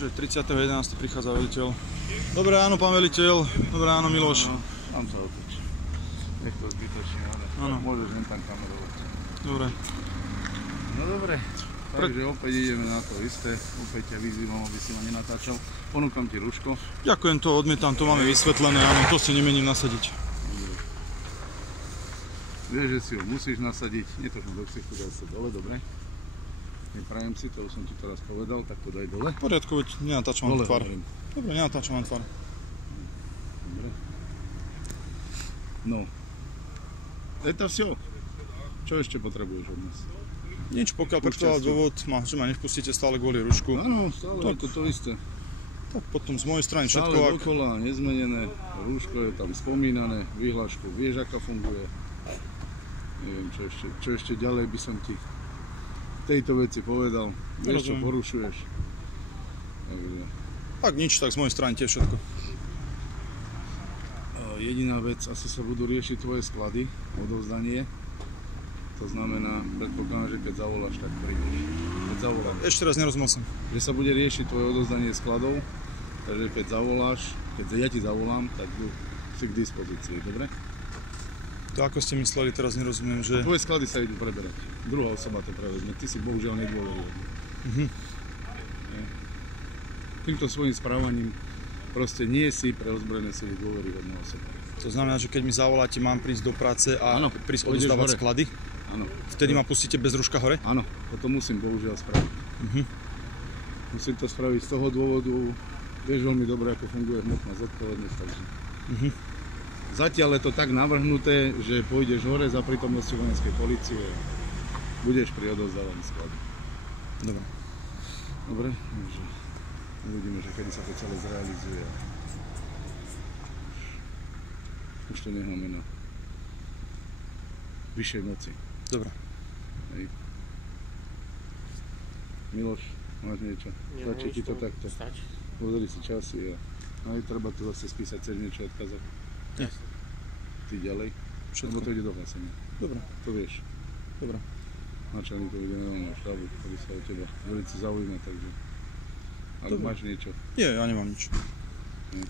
Takže 30.11. prichádza veliteľ. Dobré ráno, pán veliteľ. Dobré ráno, Miloš. Tam sa otoč. Nech to zbytočne, ale môžeš len tam kamerovať. Dobre. No dobre, takže opäť ideme na to isté. Opäť ťa vyzývam, aby si ma nenatáčal. Ponúkam ti rúško. Ďakujem, to odmietam, to máme vysvetlené, áno, to si nemením nasadiť. Vieš, že si ho musíš nasadiť, netočím do ksichtu, daj sa dole, dobre? Neprajem si, to už som ti teraz povedal, tak to daj dole. V poriadku, veď nenatáčam vám tvár. Dobre, nenatáčam vám tvár. Dobre. No. To все. Čo ešte potrebuješ od nás? Nič, pokiaľ preto dôvod má, že ma nevpustíte stále kvôli rušku. Áno, stále je to isté. Tak potom z mojej strany všetko. Stále dokola, nezmenené, rúško je tam spomínané, vyhlášku vieš, aká funguje. Neviem, čo ešte ďalej by som ti tejto veci povedal. Vieš, čo porušuješ. Takže. Ak nič, tak z mojej strany tiež všetko. Jediná vec, asi sa budú riešiť tvoje sklady, odovzdanie. To znamená, predpokladám, že keď zavoláš, tak prídeš. Keď zavolám. Ešte raz nerozumel som. Že sa bude riešiť tvoje odovzdanie skladov, takže keď zavoláš, keď ja ti zavolám, tak si k dispozícii, dobre? To ako ste mysleli, teraz nerozumiem, že... Tvoje sklady sa idú preberať. Druhá osoba to prevezme. Ty si bohužiaľ nedôveryhodný. Týmto svojím správaním proste nie si pre ozbrojené sily dôveryhodná osoba. To znamená, že keď mi zavoláte, mám prísť do práce a prísť odozdávať sklady? Áno. Vtedy ma pustíte bez rúška hore? Áno, toto musím bohužiaľ spraviť. Musím to spraviť z toho dôvodu, vieš veľmi dobre, ako funguje hmotná zodpovednosť, takže... Zatiaľ je to tak navrhnuté, že pôjdeš hore za prítomnosti vojenskej polície a budeš pri odovzdávaní skladu. Dobre. Dobre, takže uvidíme, že kedy sa to celé zrealizuje. Už to necháme na vyššej moci. Dobre. Hej. Miloš, máš niečo? Stačí ti to takto? Stačí. Pozri si časy a aj treba to zase spísať, chceš niečo odkázať? Jasne. Ty ďalej? Všetko. Lebo to ide do hlasenia. Dobre. To vieš. Dobre. Načelníkovi generálneho štábu, ktorý sa o teba veľmi zaujíma, takže... Ale máš niečo? Nie, ja nemám nič. Nie.